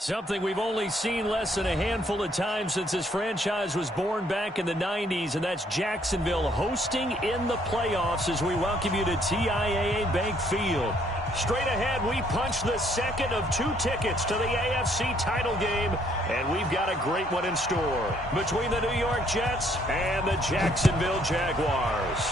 Something we've only seen less than a handful of times since this franchise was born back in the 90s, and that's Jacksonville hosting in the playoffs as we welcome you to TIAA Bank Field. Straight ahead, we punch the second of 2 tickets to the AFC title game, and we've got a great one in store between the New York Jets and the Jacksonville Jaguars.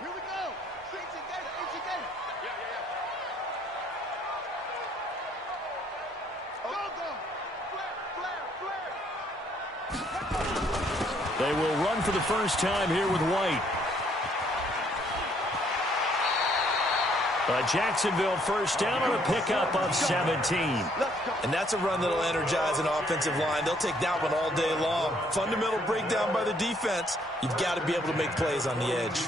Here we go. CT Gator, HG Gator. Go. They will run for the first time here with White. A Jacksonville first down on a pickup of 17. And that's a run that'll energize an offensive line. They'll take that one all day long. Fundamental breakdown by the defense. You've got to be able to make plays on the edge.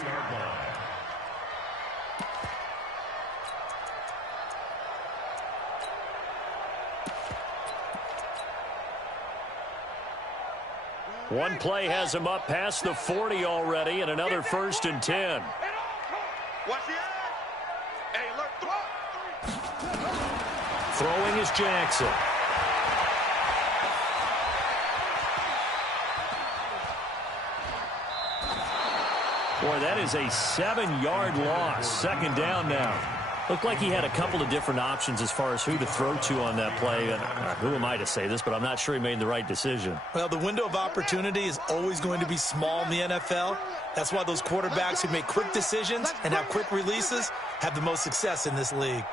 One play has him up past the 40 already, and another 1st and 10. Throwing is Jackson. Boy, that is a 7-yard loss. 2nd down now. Looked like he had a couple of different options as far as who to throw to on that play. And who am I to say this, but I'm not sure he made the right decision. Well, the window of opportunity is always going to be small in the NFL. That's why those quarterbacks who make quick decisions and have quick releases have the most success in this league.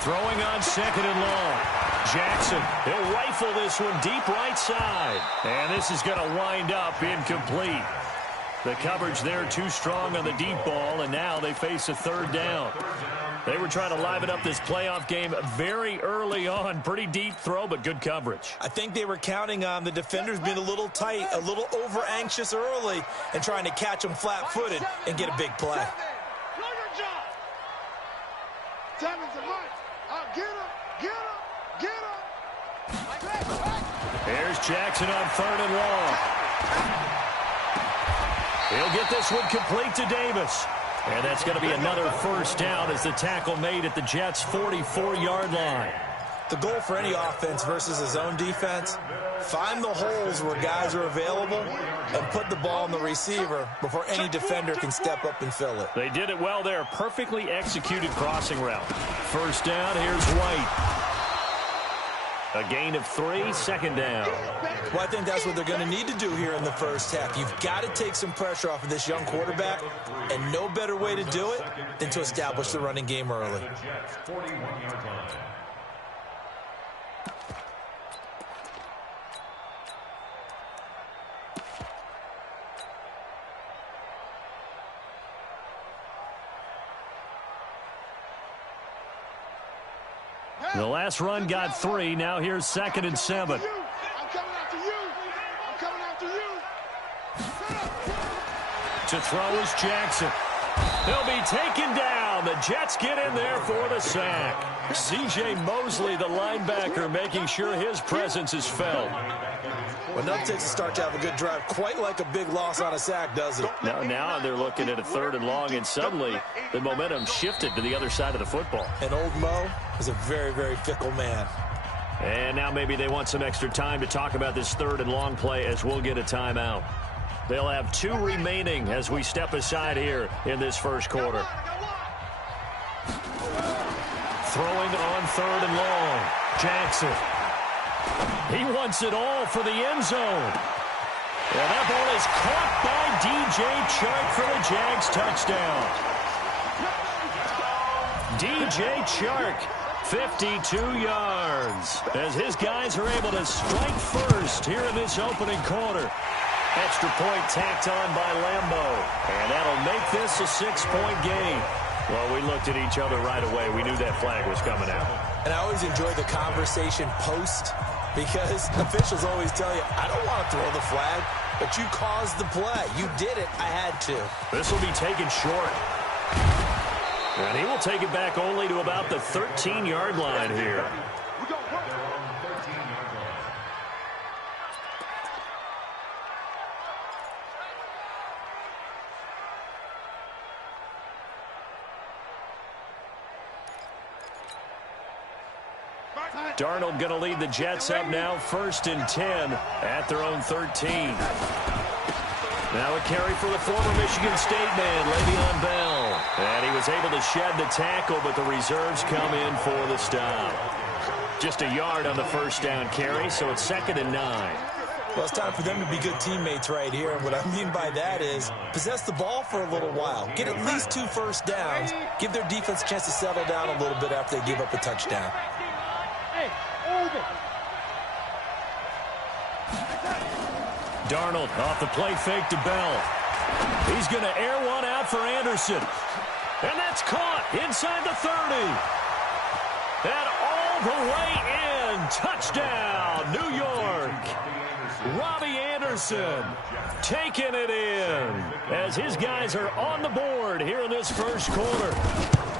Throwing on 2nd and long. Jackson, he'll rifle this one deep right side. And this is going to wind up incomplete. The coverage there too strong on the deep ball, and now they face a 3rd down. They were trying to liven up this playoff game very early on. Pretty deep throw, but good coverage. I think they were counting on the defenders being a little tight, a little over-anxious early, and trying to catch them flat-footed and get a big play. Here's Jackson on 3rd and long. He'll get this one complete to Davis. And that's going to be another 1st down as the tackle made at the Jets' 44-yard line. The goal for any offense versus his own defense, find the holes where guys are available and put the ball on the receiver before any defender can step up and fill it. They did it well there. Perfectly executed crossing route. 1st down, here's White. A gain of 3, 2nd down. Well, I think that's what they're going to need to do here in the first half. You've got to take some pressure off of this young quarterback, and no better way to do it than to establish the running game early. The last run got 3. Now here's 2nd and 7. I'm coming after you. I'm coming after you. To throw is Jackson. He'll be taken down. The Jets get in there for the sack. C.J. Mosley, the linebacker, making sure his presence is felt. Well, nothing takes a start to have a good drive, quite like a big loss on a sack, does it? Now they're looking at a 3rd and long, and suddenly the momentum shifted to the other side of the football. And old Mo is a very, very fickle man. And now maybe they want some extra time to talk about this 3rd and long play as we'll get a timeout. They'll have 2 remaining as we step aside here in this first quarter. Throwing on 3rd and long. Jackson. He wants it all for the end zone. And that ball is caught by D.J. Chark for the Jags touchdown. D.J. Chark, 52 yards, as his guys are able to strike first here in this opening quarter. Extra point tacked on by Lambo, and that'll make this a 6-point game. Well, we looked at each other right away. We knew that flag was coming out. And I always enjoy the conversation post. because officials always tell you, I don't want to throw the flag, but you caused the play. You did it. I had to. This will be taken short. And he will take it back only to about the 13-yard line here. Darnold going to lead the Jets up now, 1st and 10 at their own 13. Now a carry for the former Michigan State man, Le'Veon Bell. And he was able to shed the tackle, but the reserves come in for the stop. Just a yard on the first down carry, so it's 2nd and 9. Well, it's time for them to be good teammates right here. And what I mean by that is possess the ball for a little while. Get at least 2 first downs. Give their defense a chance to settle down a little bit after they give up a touchdown. Darnold off the play fake to Bell. He's going to air one out for Anderson. And that's caught inside the 30. And all the way in. Touchdown, New York. Robbie Anderson taking it in as his guys are on the board here in this first quarter.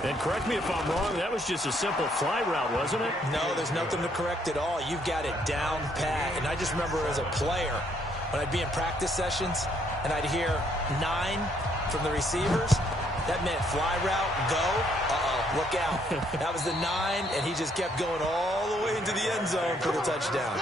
And correct me if I'm wrong, that was just a simple fly route, wasn't it? No, there's nothing to correct at all. You've got it down pat. And I just remember as a player, when I'd be in practice sessions and I'd hear 9 from the receivers, that meant fly route, go, look out. That was the 9, and he just kept going all the way into the end zone for the touchdown.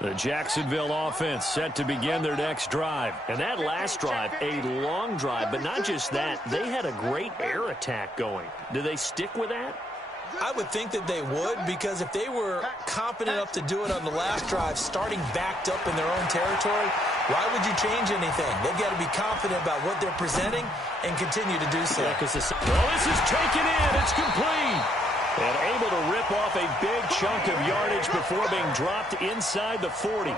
The Jacksonville offense set to begin their next drive. And that last drive, a long drive, but not just that. They had a great air attack going. Do they stick with that? I would think that they would, because if they were confident enough to do it on the last drive, starting backed up in their own territory, why would you change anything? They've got to be confident about what they're presenting and continue to do so. Yeah, this is taken in. It's complete. And able to rip off a big chunk of yardage before being dropped inside the 40.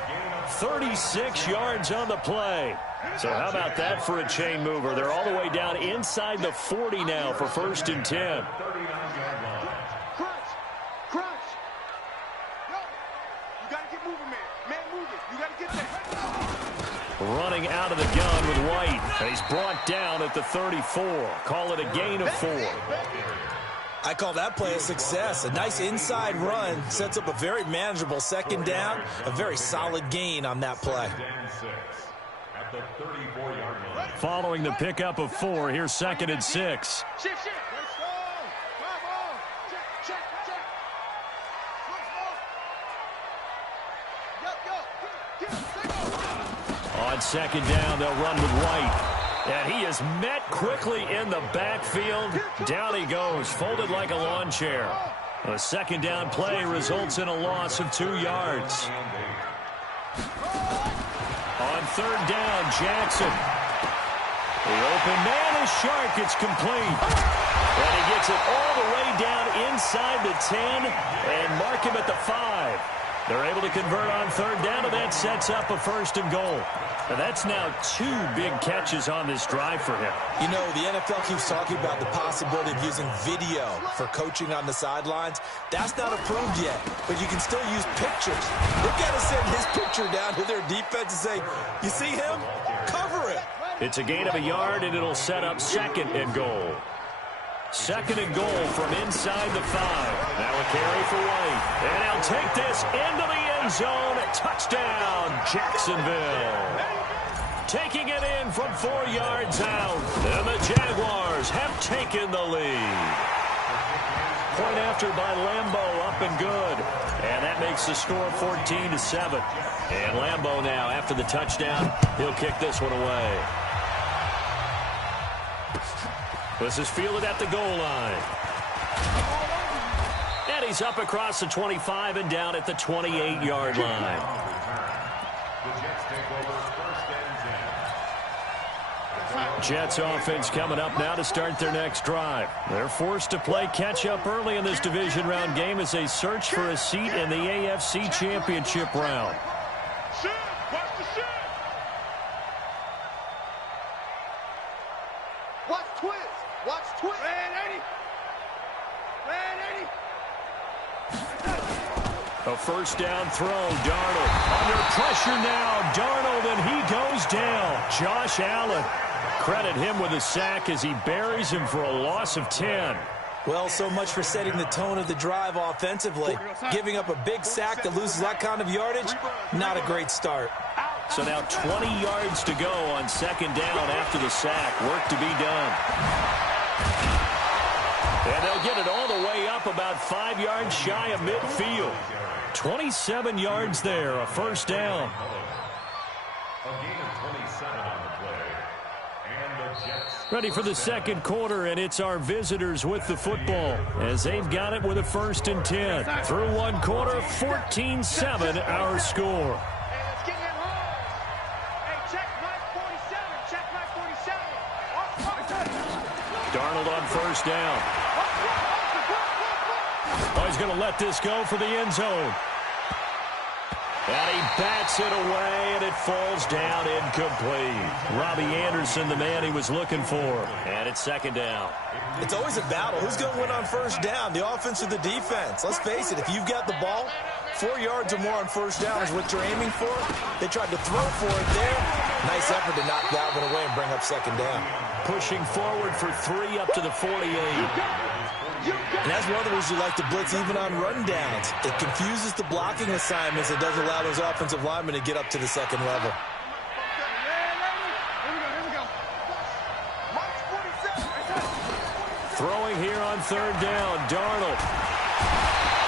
36 yards on the play. So how about that for a chain mover? They're all the way down inside the 40 now for 1st and 10. Running out of the gun with White. And he's brought down at the 34. Call it a gain of 4. I call that play a success. A nice inside run sets up a very manageable 2nd down. A very solid gain on that play. Following the pickup of 4, here's 2nd and 6. On 2nd down, they'll run with White. And he is met quickly in the backfield. Down he goes, folded like a lawn chair. A 2nd down play results in a loss of 2 yards. On 3rd down, Jackson. The open man is Shark. It's complete. And he gets it all the way down inside the 10 and mark him at the 5. They're able to convert on 3rd down, and that sets up a 1st and goal. And that's now 2 big catches on this drive for him. You know, the NFL keeps talking about the possibility of using video for coaching on the sidelines. That's not approved yet, but you can still use pictures. They've got to send his picture down to their defense and say, you see him? Cover it. It's a gain of a yard, and it'll set up 2nd and goal. 2nd and goal from inside the 5. Now a carry for White. And he'll take this into the end zone. Touchdown, Jacksonville. Taking it in from 4 yards out. And the Jaguars have taken the lead. Point after by Lambeau, up and good. And that makes the score 14-7. And Lambeau now, after the touchdown, he'll kick this one away. This is fielded at the goal line. And he's up across the 25 and down at the 28-yard line. Jets offense coming up now to start their next drive. They're forced to play catch-up early in this division round game as they search for a seat in the AFC Championship round. A first down throw. Darnold under pressure now. Darnold, and he goes down. Josh Allen. Credit him with a sack as he buries him for a loss of 10. Well, so much for setting the tone of the drive offensively. Giving up a big sack that loses that kind of yardage, not a great start. So now 20 yards to go on second down after the sack. Work to be done. And they'll get it all the way up about 5 yards shy of midfield. 27 yards there, a first down. Ready for the second quarter, and it's our visitors with the football as they've got it with a 1st and 10. Through one quarter, 14-7 our score. Darnold on first down. Oh, he's going to let this go for the end zone. And he bats it away, and it falls down incomplete. Robbie Anderson, the man he was looking for. And it's second down. It's always a battle. Who's going to win on first down, the offense or the defense? Let's face it, if you've got the ball, 4 yards or more on first down is what you're aiming for. They tried to throw for it there. Nice effort to knock that one away and bring up second down. Pushing forward for 3 up to the 48. And that's one of the reasons you like to blitz even on run downs. It confuses the blocking assignments. It doesn't allow those offensive linemen to get up to the second level. Throwing here on third down, Darnold.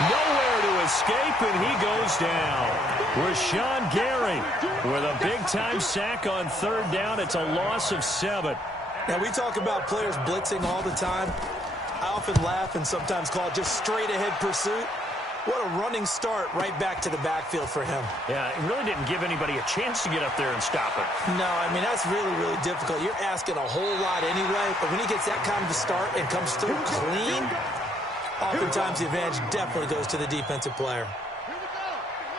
Nowhere to escape, and he goes down. Rashawn Gary with a big-time sack on third down. It's a loss of 7. Now, we talk about players blitzing all the time. I often laugh and sometimes call it just straight-ahead pursuit. What a running start right back to the backfield for him. Yeah, it really didn't give anybody a chance to get up there and stop it. No, I mean, that's really, really difficult. You're asking a whole lot anyway, but when he gets that kind of a start and comes through clean, oftentimes the advantage definitely goes to the defensive player.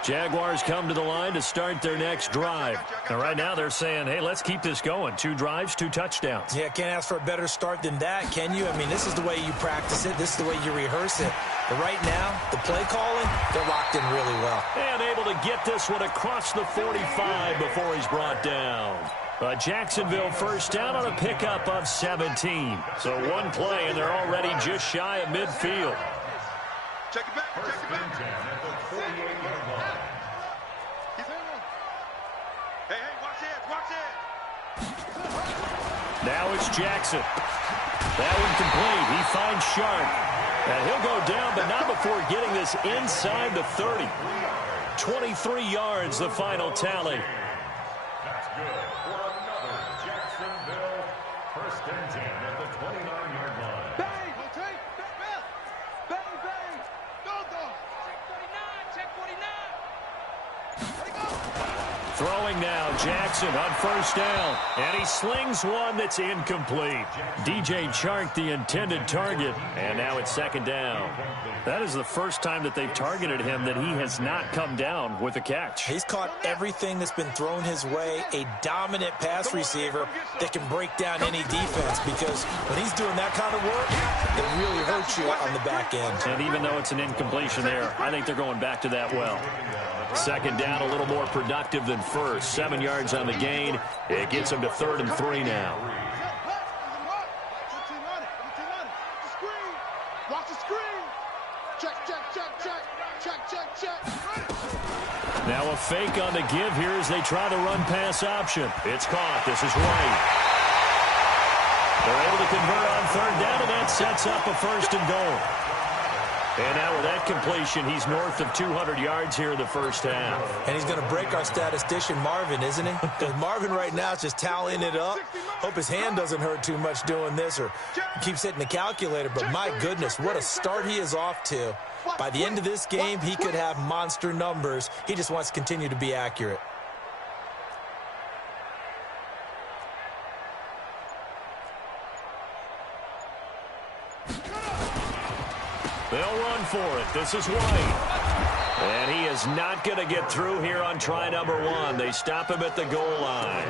Jaguars come to the line to start their next drive. And right now they're saying, hey, let's keep this going. 2 drives, 2 touchdowns. Yeah, can't ask for a better start than that, can you? I mean, this is the way you practice it. This is the way you rehearse it. But right now, the play calling, they're locked in really well. And able to get this one across the 45 before he's brought down. A Jacksonville first down on a pickup of 17. So one play, and they're already just shy of midfield. Check it back. Check it back. Hey, watch it. Watch it. Now it's Jackson. That one complete. He finds Sharp. And he'll go down, but not before getting this inside the 30. 23 yards, the final tally. That's good for another Jacksonville first and 10 at the 29-yard line. Bang! Bang! Bang! Bang! Go, go! Check 49! Check 49! Let it go! Throwing now, Jackson on first down. And he slings one that's incomplete. DJ Chark, the intended target. And now it's second down. That is the first time that they've targeted him that he has not come down with a catch. He's caught everything that's been thrown his way. A dominant pass receiver that can break down any defense, because when he's doing that kind of work, it really hurts you on the back end. And even though it's an incompletion there, I think they're going back to that well. Second down, a little more productive than first. 7 yards on the gain. It gets him to 3rd and 3 now. Watch the screen. Check, check, check, check. Check, check, check. Now a fake on the give here as they try the run-pass option. It's caught. This is White. They're able to convert on third down, and that sets up a 1st and goal. And now with that completion, he's north of 200 yards here in the first half. And he's going to break our statistician, Marvin, isn't he? Because Marvin right now is just tallying it up. Hope his hand doesn't hurt too much doing this, or keeps hitting the calculator. But my goodness, what a start he is off to. By the end of this game, he could have monster numbers. He just wants to continue to be accurate. They'll run for it. This is White. And he is not going to get through here on try number 1. They stop him at the goal line.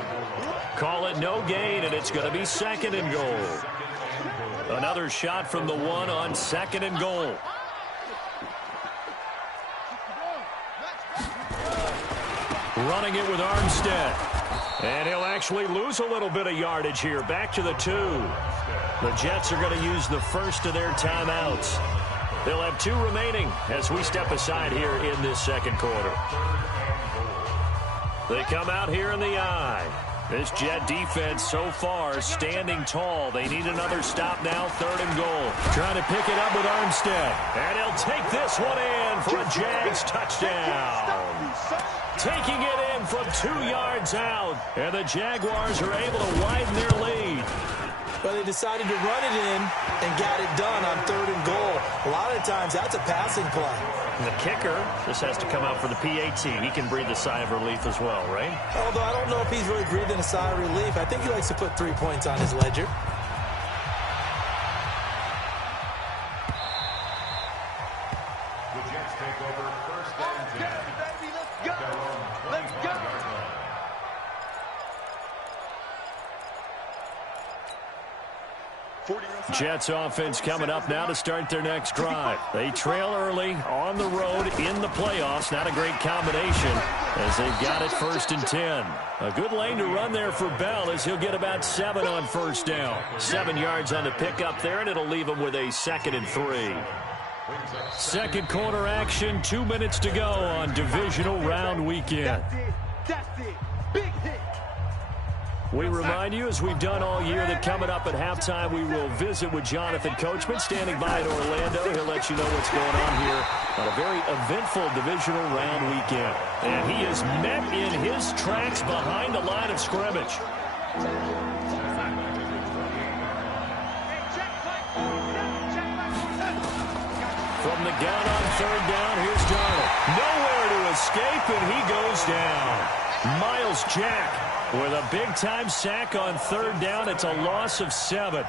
Call it no gain, and it's going to be 2nd and goal. Another shot from the 1 on 2nd and goal. Running it with Armstead. And he'll actually lose a little bit of yardage here. Back to the 2. The Jets are going to use the first of their timeouts. They'll have 2 remaining as we step aside here in this second quarter. They come out here in the eye. This Jet defense so far standing tall. They need another stop now, 3rd and goal. Trying to pick it up with Armstead. And he'll take this one in for a Jags touchdown. Taking it in from 2 yards out. And the Jaguars are able to widen their lead. Well, they decided to run it in and got it done on 3rd and goal. A lot of times, that's a passing play. And the kicker, this has to come out for the PAT. He can breathe a sigh of relief as well, right? Although I don't know if he's really breathing a sigh of relief. I think he likes to put 3 points on his ledger. The Jets take over 1st and 10. Baby, let's go. Let's go. Jets offense coming up now to start their next drive. They trail early on the road in the playoffs. Not a great combination as they've got it 1st and 10. A good lane to run there for Bell as he'll get about 7 on 1st down. 7 yards on the pickup there, and it'll leave him with a 2nd and 3. Second quarter action, 2 minutes to go on divisional round weekend. That's it. Big hit. We remind you, as we've done all year, that coming up at halftime, we will visit with Jonathan Coachman, standing by in Orlando. He'll let you know what's going on here on a very eventful divisional round weekend. And he is met in his tracks behind the line of scrimmage. From the gun on 3rd down, here's Darnold. Nowhere to escape, and he goes down. Myles Jack with a big-time sack on 3rd down. It's a loss of 7.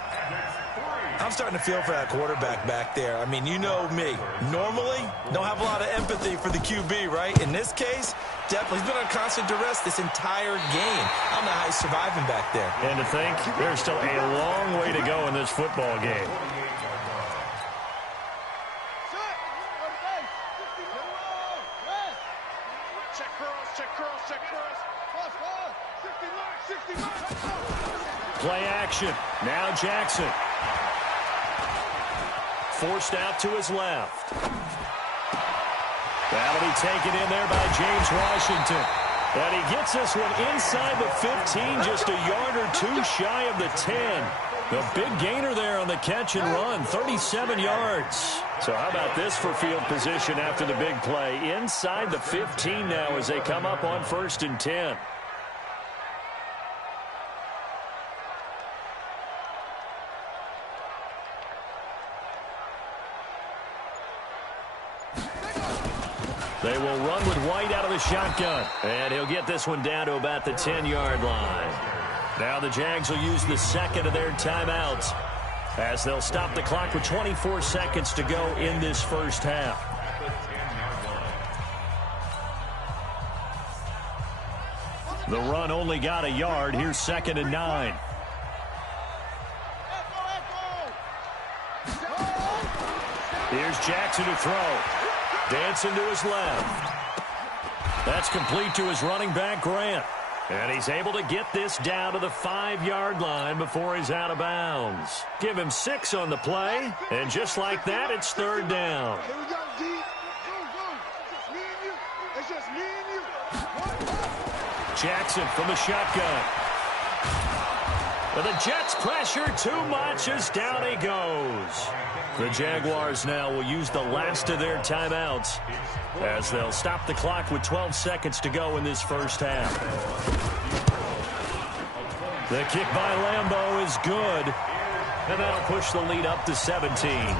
I'm starting to feel for that quarterback back there. I mean, you know me. Normally, don't have a lot of empathy for the QB, right? In this case, definitely. He's been on constant duress this entire game. I don't know how he's surviving back there. And to think, there's still a long way to go in this football game. Play action. Now Jackson. Forced out to his left. That'll be taken in there by James Washington. And he gets this one inside the 15, just a yard or 2 shy of the 10. The big gainer there on the catch and run, 37 yards. So how about this for field position after the big play? Inside the 15 now as they come up on 1st and 10. They will run with White out of the shotgun. And he'll get this one down to about the 10-yard line. Now the Jags will use the 2nd of their timeouts as they'll stop the clock with 24 seconds to go in this first half. The run only got a yard. Here's 2nd and 9. Here's Jackson to throw. Dancing to his left. That's complete to his running back, Grant. And he's able to get this down to the 5-yard line before he's out of bounds. Give him 6 on the play. And just like that, it's 3rd down. Here we go, D. Go. It's just me and you. Jackson from the shotgun. But the Jets pressure too much as down he goes. The Jaguars now will use the last of their timeouts as they'll stop the clock with 12 seconds to go in this first half. The kick by Lambeau is good, and that'll push the lead up to 17.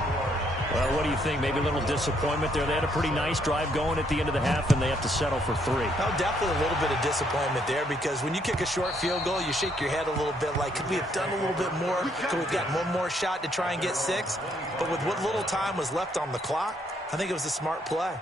Well, what do you think? Maybe a little disappointment there. They had a pretty nice drive going at the end of the half, and they have to settle for 3. Oh, definitely a little bit of disappointment there because when you kick a short field goal, you shake your head a little bit like, could we have done a little bit more? Could we have got one more shot to try and get 6? But with what little time was left on the clock, I think it was a smart play.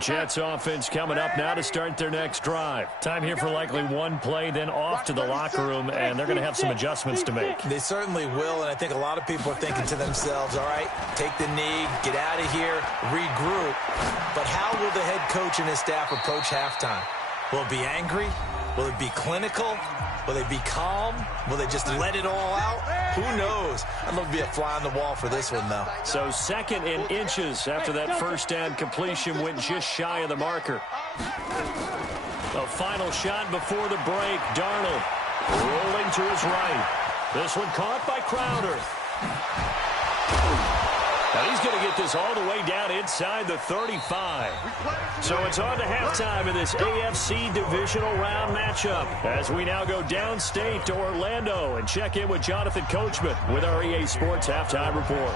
Jets offense coming up now to start their next drive. Time here for likely one play, then off to the locker room, and they're going to have some adjustments to make. They certainly will, and I think a lot of people are thinking to themselves, all right, take the knee, get out of here, regroup. But how will the head coach and his staff approach halftime? Will it be angry? Will it be clinical? Will they be calm? Will they just let it all out? Who knows? I'd love to be a fly on the wall for this one, though. So 2nd and inches after that first down completion went just shy of the marker. A final shot before the break. Darnold rolling to his right. This one caught by Crowder. Now he's going to get this all the way down inside the 35. So it's on to halftime in this AFC divisional round matchup as we now go downstate to Orlando and check in with Jonathan Coachman with our EA Sports Halftime Report.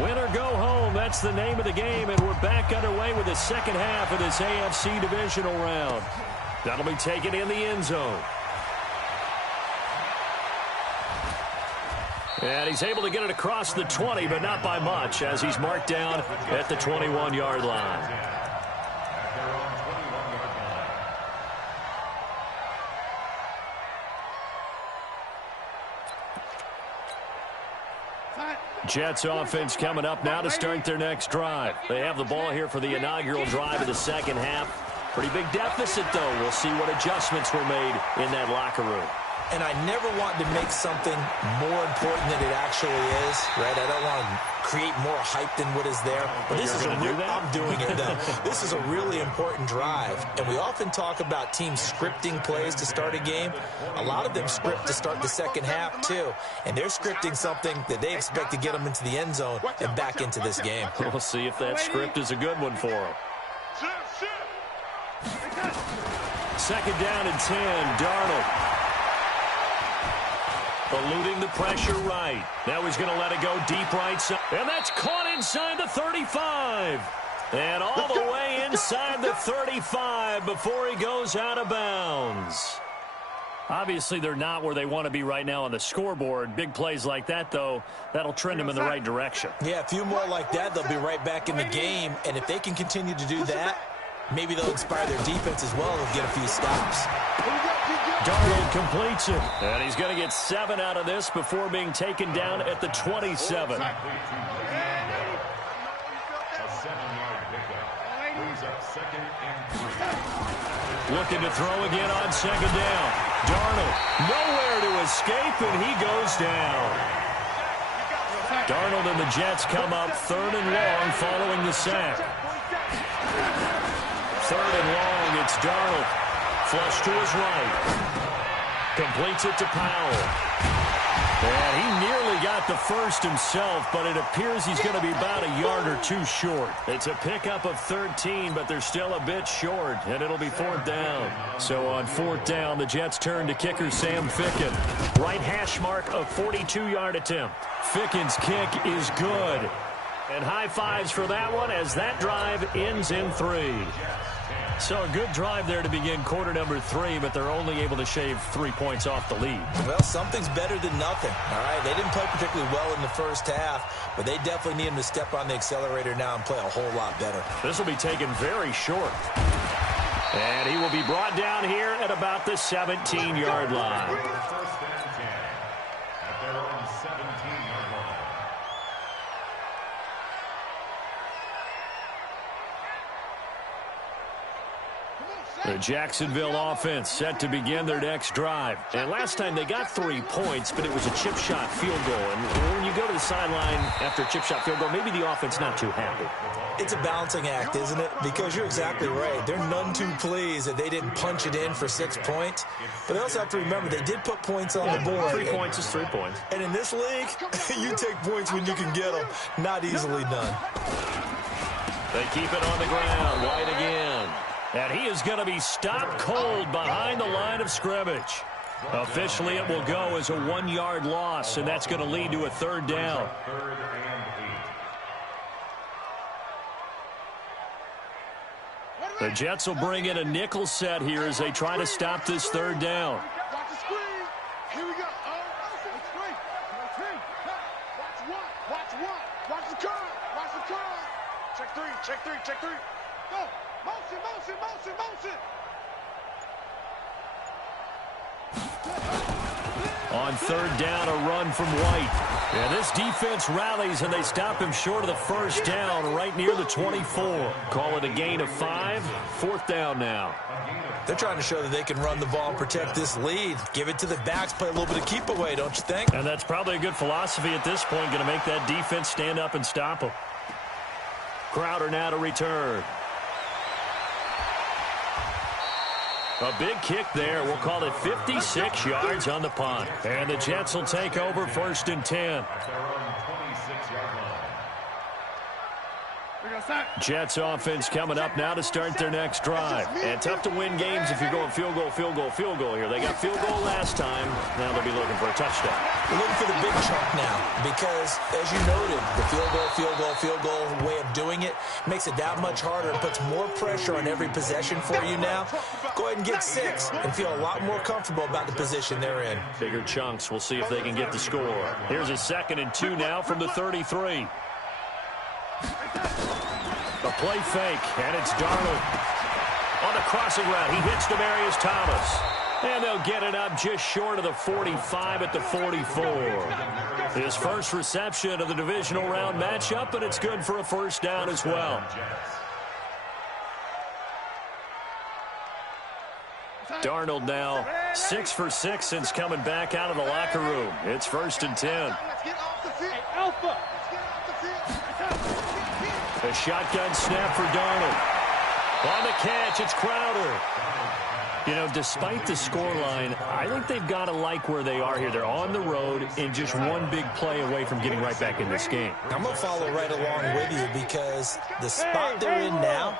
Win or go home, that's the name of the game, and we're back underway with the second half of this AFC divisional round. That'll be taken in the end zone. And he's able to get it across the 20, but not by much, as he's marked down at the 21-yard line. Jets offense coming up now to start their next drive. They have the ball here for the inaugural drive of the second half. Pretty big deficit, though. We'll see what adjustments were made in that locker room. And I never want to make something more important than it actually is, right? I don't want to create more hype than what is there. But this is I'm doing it, though. This is a really important drive. And we often talk about teams scripting plays to start a game. A lot of them script to start the second half, too. And they're scripting something that they expect to get them into the end zone and back into this game. We'll see if that script is a good one for them. 2nd down and 10, Darnold. Eluding the pressure right. Now he's going to let it go deep right side. And that's caught inside the 35. And all the way inside the 35 before he goes out of bounds. Obviously, they're not where they want to be right now on the scoreboard. Big plays like that, though, that'll trend them in the right direction. Yeah, a few more like that, they'll be right back in the game. And if they can continue to do that, maybe they'll inspire their defense as well and get a few stops. Darnold completes it. And he's going to get 7 out of this before being taken down at the 27. Looking to throw again on 2nd down. Darnold nowhere to escape, and he goes down. Darnold and the Jets come up 3rd and long following the sack. 3rd and long, it's Darnold. Flush to his right. Completes it to Powell. And he nearly got the first himself, but it appears he's going to be about a yard or two short. It's a pickup of 13, but they're still a bit short, and it'll be 4th down. So on 4th down, the Jets turn to kicker Sam Ficken. Right hash mark of 42-yard attempt. Ficken's kick is good. And high fives for that one as that drive ends in 3. So a good drive there to begin quarter number 3, but they're only able to shave 3 points off the lead. Well, something's better than nothing, all right? They didn't play particularly well in the first half, but they definitely need him to step on the accelerator now and play a whole lot better. This will be taken very short. And he will be brought down here at about the 17-yard line. The Jacksonville offense set to begin their next drive. And last time they got 3 points, but it was a chip shot field goal. And when you go to the sideline after a chip shot field goal, maybe the offense not too happy. It's a balancing act, isn't it? Because you're exactly right. They're none too pleased that they didn't punch it in for 6 points. But they also have to remember they did put points on the board. 3 points is 3 points. And in this league, you take points when you can get them. Not easily done. They keep it on the ground. White again. And he is going to be stopped cold behind the line of scrimmage. Officially, it will go as a 1-yard loss, and that's going to lead to a 3rd down. The Jets will bring in a nickel set here as they try to stop this 3rd down. Watch the screen. Here we go. Watch the cut. Watch the cut. Check three, check three, check three. Go. Motion, motion, motion, motion. On third down, a run from White. And this defense rallies, and they stop him short of the first down right near the 24. Call it a gain of 5. Fourth down now. They're trying to show that they can run the ball and protect this lead. Give it to the backs, play a little bit of keep away, don't you think? And that's probably a good philosophy at this point, going to make that defense stand up and stop them. Crowder now to return. A big kick there. We'll call it 56 yards on the punt. And the Jets will take over first and 10. Jets offense coming up now to start their next drive. And tough to win games if you're going field goal, field goal, field goal here. They got field goal last time. Now they'll be looking for a touchdown. We're looking for the big chunk now because, as you noted, the field goal way of doing it makes it that much harder and puts more pressure on every possession for you now. Go ahead and get 6 and feel a lot more comfortable about the position they're in. Bigger chunks. We'll see if they can get the score. Here's a 2nd and 2 now from the 33. A play fake, and it's Darnold. On the crossing route, he hits Demaryius Thomas. And they'll get it up just short of the 45 at the 44. His first reception of the divisional round matchup, and it's good for a first down as well. Darnold now 6 for 6 since coming back out of the locker room. It's first and 10. Let's get off the field. Hey, Alpha. Let's get off the field. A shotgun snap for Darnold. On the catch, it's Crowder. You know, despite the scoreline, I think they've got to like where they are here. They're on the road and just one big play away from getting right back in this game. I'm going to follow right along with you because the spot they're in now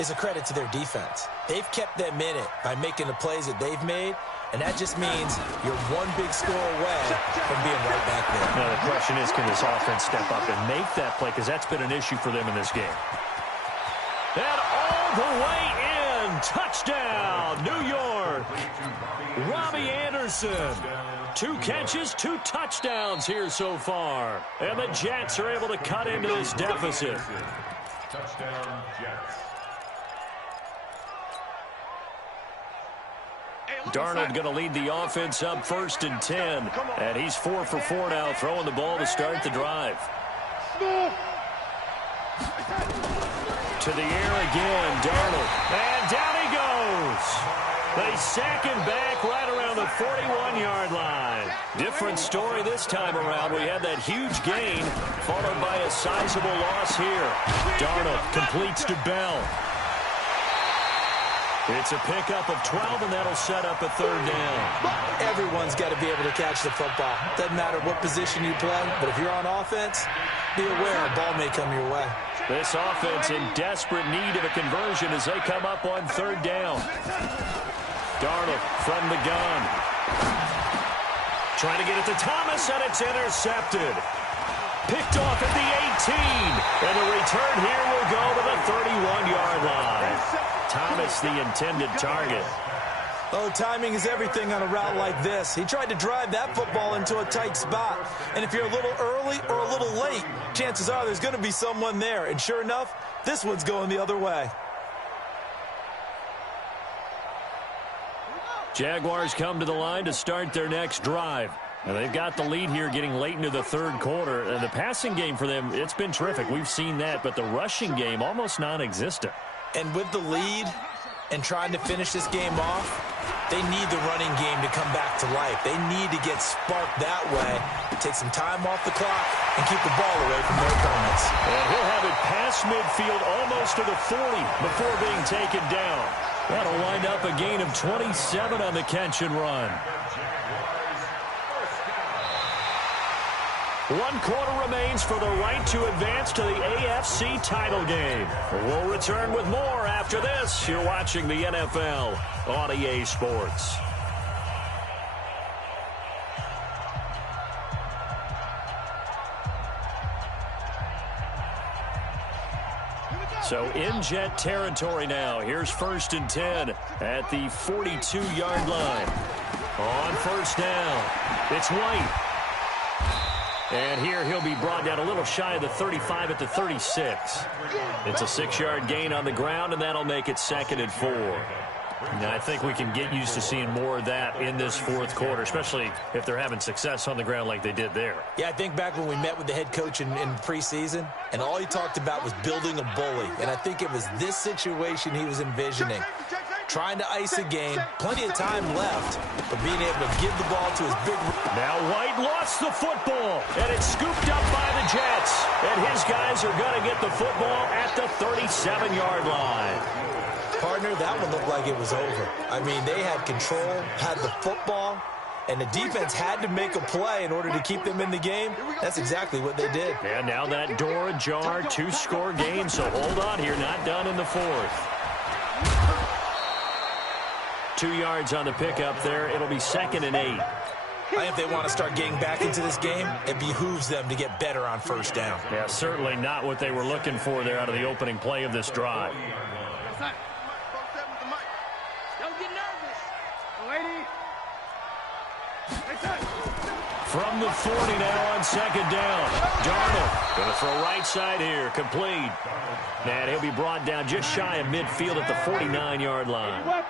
is a credit to their defense. They've kept them in it by making the plays that they've made, and that just means you're one big score away from being right back there. Now, the question is, can this offense step up and make that play? Because that's been an issue for them in this game. And all the way in. Touchdown, New York. Robbie Anderson. 2 catches, 2 touchdowns here so far. And the Jets are able to cut into this deficit. Touchdown, Jets. Darnold going to lead the offense up first and 10. And he's 4 for 4 now, throwing the ball to start the drive. To the air again, Darnold. And down he goes. They sack him back right around the 41-yard line. Different story this time around. We had that huge gain, followed by a sizable loss here. Darnold completes to Bell. It's a pickup of 12, and that'll set up a third down. Everyone's got to be able to catch the football. Doesn't matter what position you play, but if you're on offense, be aware a ball may come your way. This offense in desperate need of a conversion as they come up on third down. Darnold from the gun. Trying to get it to Thomas, and it's intercepted. Picked off at the 18. And the return here will go to the 31-yard line. Thomas, the intended target. Oh, timing is everything on a route like this. He tried to drive that football into a tight spot. And if you're a little early or a little late, chances are there's going to be someone there. And sure enough, this one's going the other way. Jaguars come to the line to start their next drive. And they've got the lead here getting late into the third quarter. And the passing game for them, it's been terrific. We've seen that. But the rushing game, almost non-existent. And with the lead and trying to finish this game off, they need the running game to come back to life. They need to get sparked that way, take some time off the clock, and keep the ball away from their opponents. And he'll have it past midfield almost to the 40 before being taken down. That'll wind up a gain of 27 on the catch and run. 1 quarter remains for the right to advance to the AFC title game. We'll return with more after this. You're watching the NFL on EA Sports. So in Jet territory now. Here's first and 10 at the 42-yard line. On first down, it's White. And here he'll be brought down a little shy of the 35 at the 36. It's a 6-yard gain on the ground, and that'll make it 2nd and 4. Now, I think we can get used to seeing more of that in this fourth quarter, especially if they're having success on the ground like they did there. Yeah, I think back when we met with the head coach in preseason, and all he talked about was building a bully. And I think it was this situation he was envisioning. Trying to ice a game, plenty of time left, but being able to give the ball to his big... Now White lost the football, and it's scooped up by the Jets. And his guys are going to get the football at the 37-yard line. Partner, that one looked like it was over. I mean, they had control, had the football, and the defense had to make a play in order to keep them in the game. That's exactly what they did. And now that door ajar, 2-score game, so hold on here, not done in the fourth. 2 yards on the pickup there. It'll be 2nd and 8. I think if they want to start getting back into this game, it behooves them to get better on first down. Yeah, certainly not what they were looking for there out of the opening play of this drive. Don't get nervous. From the 40 now on 2nd down. Darnold going to throw right side here. Complete. And he'll be brought down just shy of midfield at the 49-yard line.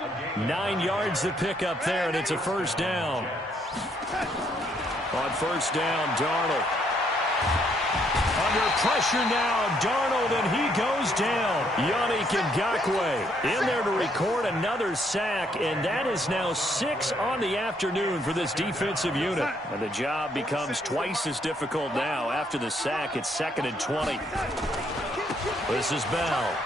9 yards to pick up there, and it's a 1st down. On 1st down, Darnold. Under pressure now, Darnold, and he goes down. Yannick Ngakoue in there to record another sack, and that is now 6 on the afternoon for this defensive unit. And the job becomes twice as difficult now. After the sack, it's 2nd and 20. This is Bell.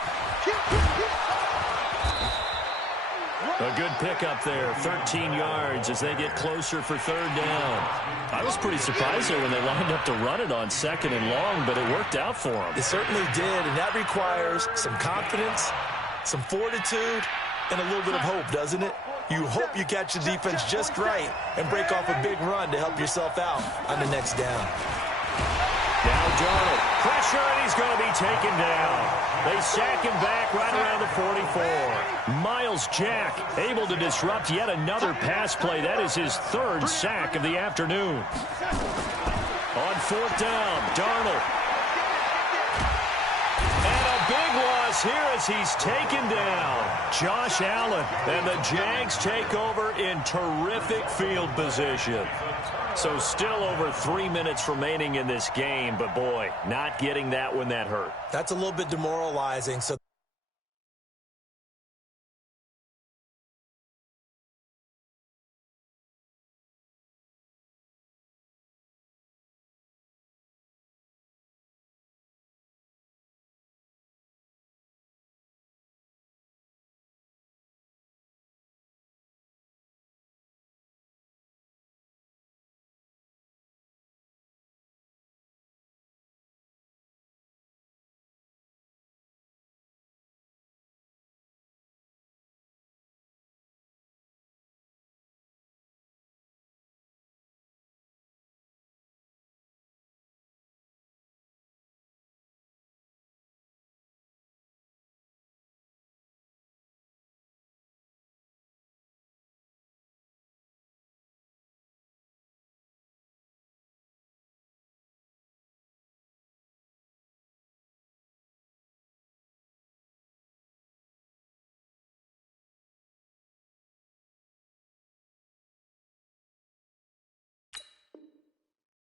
A good pickup there, 13 yards as they get closer for 3rd down. I was pretty surprised there when they lined up to run it on 2nd and long, but it worked out for them. It certainly did, and that requires some confidence, some fortitude, and a little bit of hope, doesn't it? You hope you catch the defense just right and break off a big run to help yourself out on the next down. Now Darnold, pressure, and he's going to be taken down. They sack him back right around the 44. Myles Jack able to disrupt yet another pass play. That is his 3rd sack of the afternoon. On 4th down, Darnold. And a big loss here as he's taken down. Josh Allen, and the Jags take over in terrific field position. So still over 3 minutes remaining in this game, but boy, not getting that when that hurt. That's a little bit demoralizing. So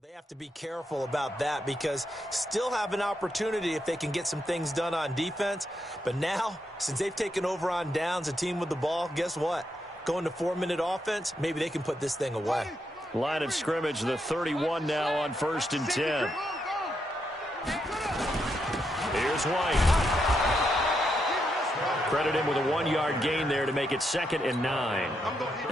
they have to be careful about that because still have an opportunity if they can get some things done on defense. But now, since they've taken over on downs, a team with the ball, guess what? Going to 4-minute offense, maybe they can put this thing away. Line of scrimmage, the 31 now on 1st and 10. Here's White. Credit him with a 1-yard gain there to make it 2nd and 9.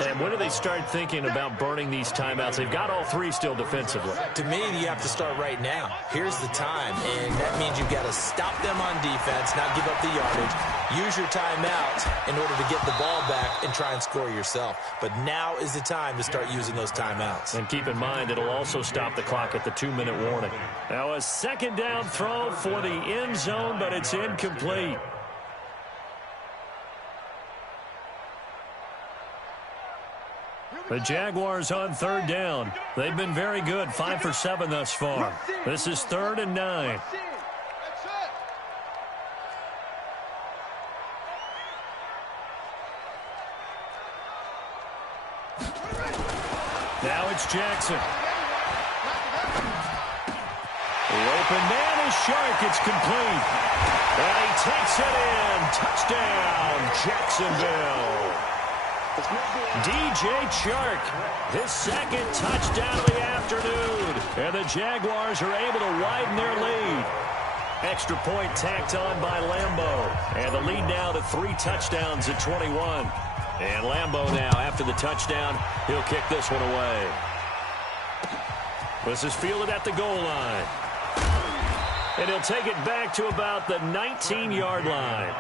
And when do they start thinking about burning these timeouts? They've got all 3 still defensively. To me, you have to start right now. Here's the time, and that means you've got to stop them on defense, not give up the yardage. Use your timeout in order to get the ball back and try and score yourself. But now is the time to start using those timeouts. And keep in mind, it'll also stop the clock at the 2-minute warning. Now a 2nd down throw for the end zone, but it's incomplete. Here The Jaguars on third down. They've been very good, 5 for 7 thus far. This is 3rd and 9. Now it's Jackson. The open man is Shark. It's complete. And he takes it in. Touchdown, Jacksonville. DJ Chark, his second touchdown of the afternoon. And the Jaguars are able to widen their lead. Extra point tacked on by Lambo. And the lead now to 3 touchdowns at 21. And Lambo now, after the touchdown, he'll kick this one away. This is fielded at the goal line. And he'll take it back to about the 19-yard line.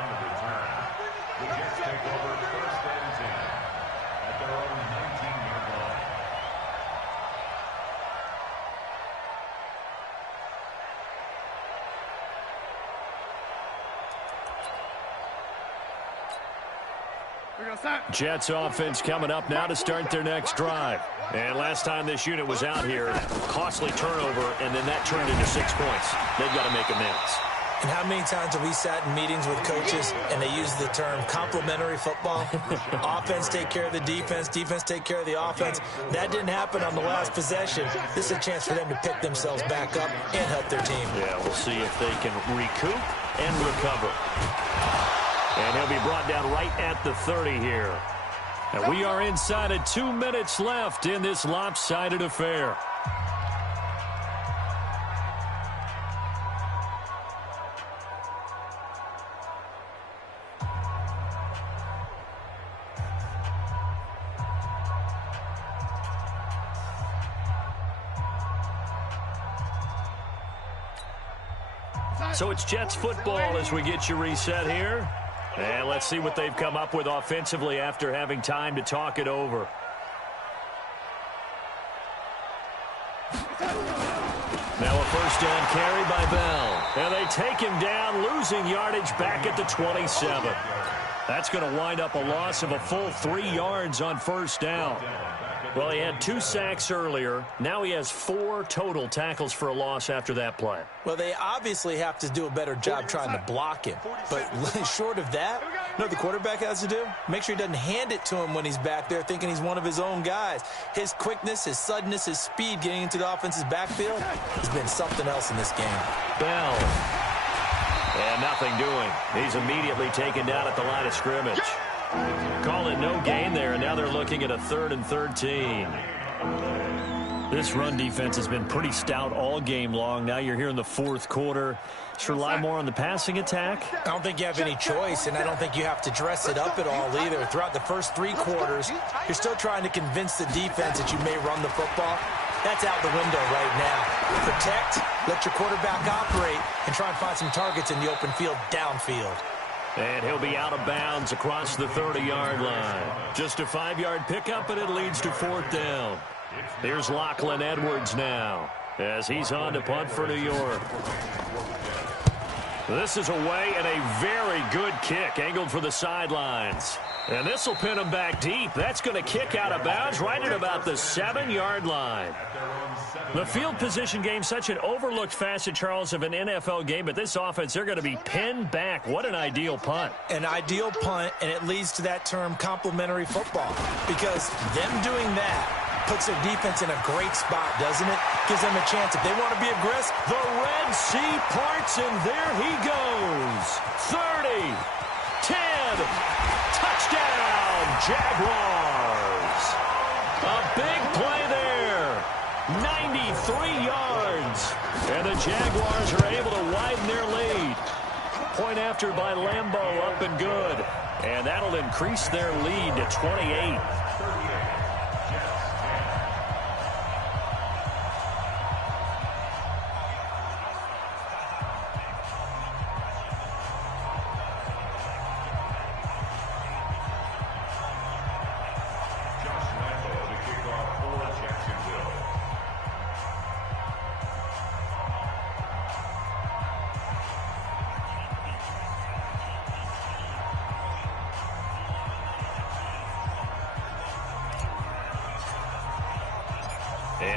The Jets take over 1st and 10 at their own 19-yard line. Jets offense coming up now to start their next drive. And last time this unit was out here, costly turnover, and then that turned into 6 points. They've got to make amends. And how many times have we sat in meetings with coaches and they use the term complementary football? Offense take care of the defense, defense take care of the offense. That didn't happen on the last possession. This is a chance for them to pick themselves back up and help their team. Yeah, we'll see if they can recoup and recover. And he'll be brought down right at the 30 here. And we are inside of 2 minutes left in this lopsided affair. So it's Jets football as we get you reset here. And let's see what they've come up with offensively after having time to talk it over. Now a first down carry by Bell. And they take him down, losing yardage back at the 27. That's going to wind up a loss of a full 3 yards on first down. Well, he had 2 sacks earlier. Now he has 4 total tackles for a loss after that play. Well, they obviously have to do a better job trying to block him. But short of that, you know what the quarterback has to do? Make sure he doesn't hand it to him when he's back there thinking he's one of his own guys. His quickness, his suddenness, his speed getting into the offense's backfield has been something else in this game. Bell. And nothing doing. He's immediately taken down at the line of scrimmage. Call it no gain there, and now they're looking at a 3rd and 13. This run defense has been pretty stout all game long. Now you're here in the 4th quarter. Just rely more on the passing attack. I don't think you have any choice, and I don't think you have to dress it up at all either. Throughout the first 3 quarters, you're still trying to convince the defense that you may run the football. That's out the window right now. Protect, let your quarterback operate, and try and find some targets in the open field downfield. And he'll be out of bounds across the 30-yard line. Just a 5-yard pickup, and it leads to 4th down. Here's Lachlan Edwards now as he's on to punt for New York. This is away and a very good kick angled for the sidelines. And this will pin him back deep. That's going to kick out of bounds right at about the 7-yard line. The field position game, such an overlooked facet, Charles, of an NFL game. But this offense, they're going to be pinned back. What an ideal punt. An ideal punt, and it leads to that term complementary football. Because them doing that puts their defense in a great spot, doesn't it? Gives them a chance if they want to be aggressive. The Red Sea parts, and there he goes. 30, 10, touchdown, Jaguars. A big play there. 93 yards. And the Jaguars are able to widen their lead. Point after by Lambo, up and good. And that'll increase their lead to 28.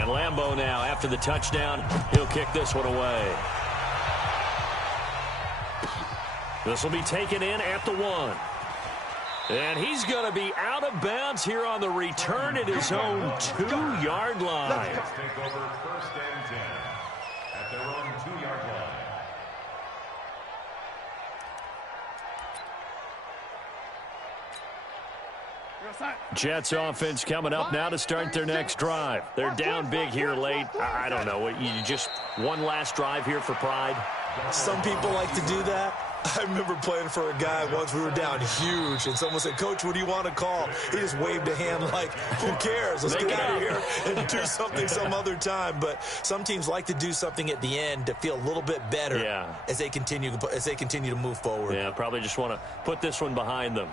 And Lambeau now, after the touchdown, he'll kick this one away. This will be taken in at the 1. And he's going to be out of bounds here on the return at his own 2-yard line. Let's take over 1st and 10 at their own 2-yard line. Jets offense coming up now to start their next drive. They're down big here late. I don't know. You just one last drive here for pride? Some people like to do that. I remember playing for a guy once. We were down huge, and someone said, "Coach, what do you want to call?" He just waved a hand like, who cares? Let's get out of here and do something some other time. But some teams like to do something at the end to feel a little bit better as they continue to move forward. Yeah, probably just want to put this one behind them.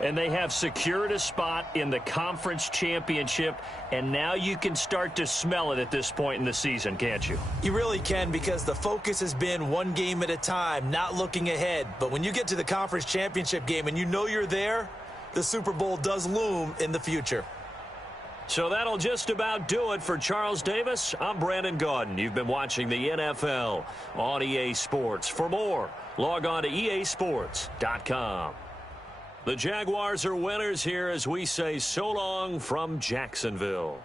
And they have secured a spot in the conference championship, and now you can start to smell it at this point in the season, can't you? You really can, because the focus has been one game at a time, not looking ahead. But when you get to the conference championship game and you know you're there, the Super Bowl does loom in the future. So that'll just about do it for Charles Davis. I'm Brandon Gaudin. You've been watching the NFL on EA Sports. For more, log on to easports.com. The Jaguars are winners here as we say so long from Jacksonville.